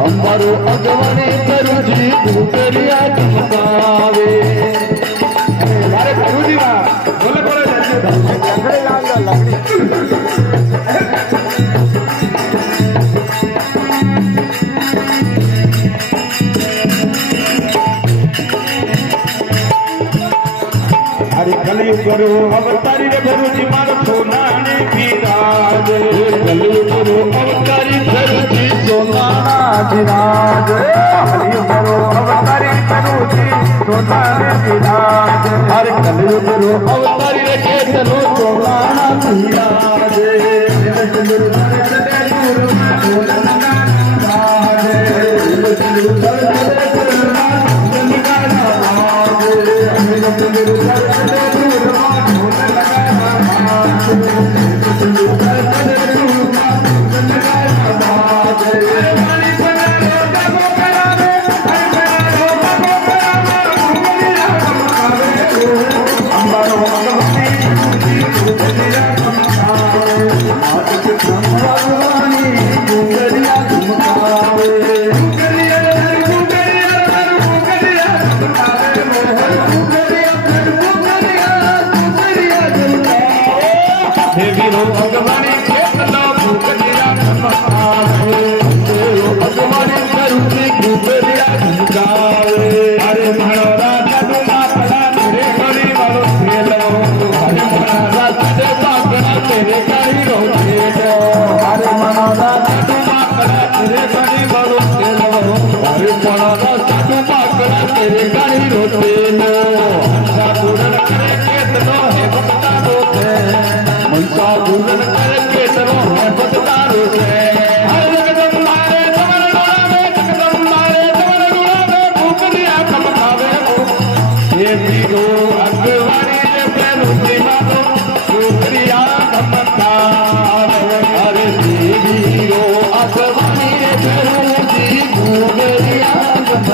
हमारो अगवानी करुजी गुजरिया चमकावे अरे गुरुजी वाह बोले बोले लकड़ी लाल लकड़ी अरे कलियुग करो अवतारी रे गुरुजी मारो सोना ने विराज कलियुग करो अवतारी गुरुजी सोना विराज कलियुग करो अवतारी गुरुजी सोना विराज हर कलियुग करो अवतारी रे के चलो सोना विराज गुरु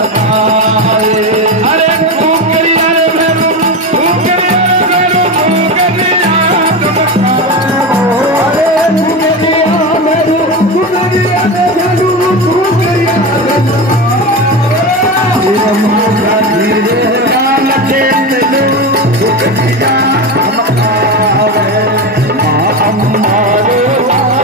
Bye.